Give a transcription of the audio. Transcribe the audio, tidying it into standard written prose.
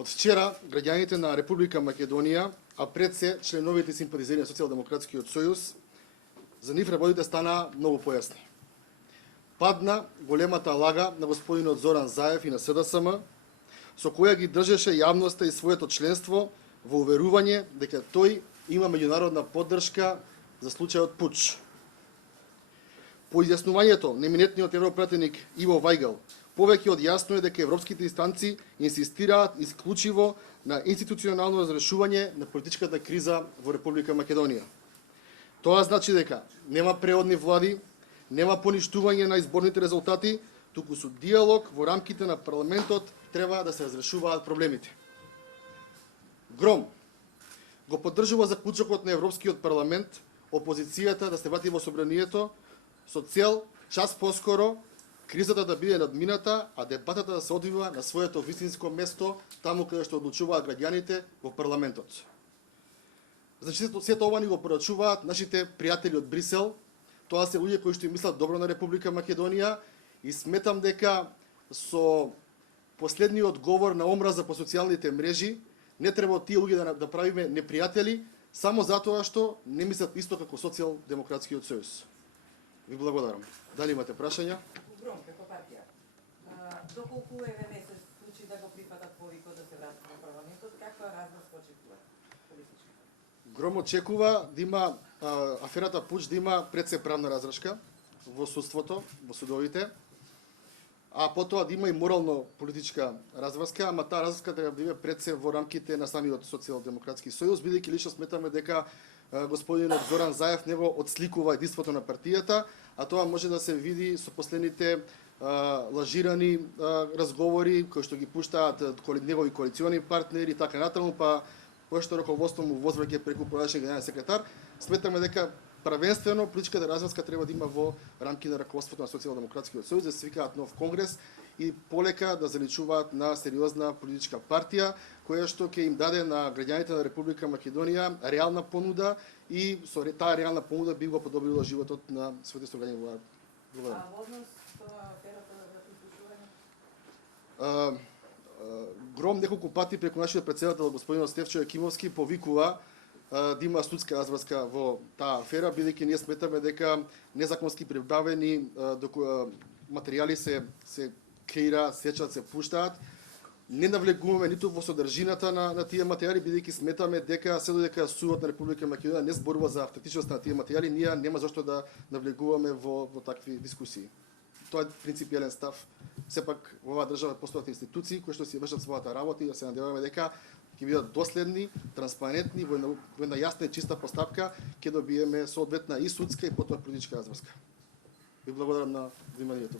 Од вчера, граѓаните на Република Македонија, а пред се членовите и симпатизери на Социјалдемократскиот сојуз, за нив работите стана многу појасни. Падна големата лага на господинот Зоран Заев и на СДСМ, со која ги држеше јавноста и своето членство во уверување дека тој има меѓународна поддршка за случајот пуч. По изјаснувањето на еминентниот европратеник Иво Вајгал, повеќе од јасно е дека европските инстанци инсистираат исклучиво на институционално разрешување на политичката криза во Република Македонија. Тоа значи дека нема преодни влади, нема поништување на изборните резултати, туку со диалог во рамките на парламентот треба да се разрешуваат проблемите. Гром го поддржува заклучокот на Европскиот парламент опозицијата да се врати во собранието со цел час поскоро кризата да биде надмината, а дебатата да се одвива на своето вистинско место, таму каде што одлучуваат граѓаните во парламентот. Значи, сето ова ни го порачуваат нашите пријатели од Брисел. Тоа се луѓе кои што им мислат добро на Република Македонија и сметам дека со последниот говор на омраза по социјалните мрежи не треба тие луѓе да правиме непријатели само затоа што не мислат исто како Социјалдемократскиот сојуз. Ви благодарам. Дали имате прашања? Гром, како партија, доколку ЕВН се случи да го прифатат повикот да се вратат во парламентот, каква разврска очекува политичка? Гром очекува да има аферата Пуч да има пред се правна разрашка во судството, во судовите, а потоа да има и морално политичка разврска, ама таа разврска треба да биде пред се во рамките на самиот Социјалдемократски сојуз, бидејќи лично сметаме дека господинот Зоран Заев него отсликува единството на партијата, а тоа може да се види со последните лажирани разговори кои што ги пуштаат негови коалициони партнери и така натаму, па кој што раководство му возвраќа преку порачен генерален секретар. Сметаме дека правенствено политичката разврска треба да има во рамки на раководството на Социјалдемократскиот сојуз, да се свикаат нов конгрес и полека да заличуваат на сериозна политичка партија, која што ќе им даде на граѓаните на Република Македонија реална понуда и со таа реална понуда би го подобрила животот на своите сограѓани. А во однос со аферата за прислушување? Гром неколку пати преку нашиот председател господин Стефчо Екимовски повикува да има судска разврска во таа афера, бидејќи ние сметаме дека незаконски прибавени материјали се креираат, сечат, се пуштаат. Не навлегуваме ниту во содржината на тие материјали, бидејќи сметаме дека се додека судот на Република Македонија не зборува за автентичност на тие материјали, ние нема зашто да навлегуваме во такви дискусии. Тоа е принципиелен став. Сепак во оваа држава постојат институции кои што си вршат својата работа и да се надеваме дека ќе бидат доследни, транспарентни, во една јасна и чиста постапка, ќе добиеме соодветна и судска и потоа политичка разврска. Ви благодарам на вниманието.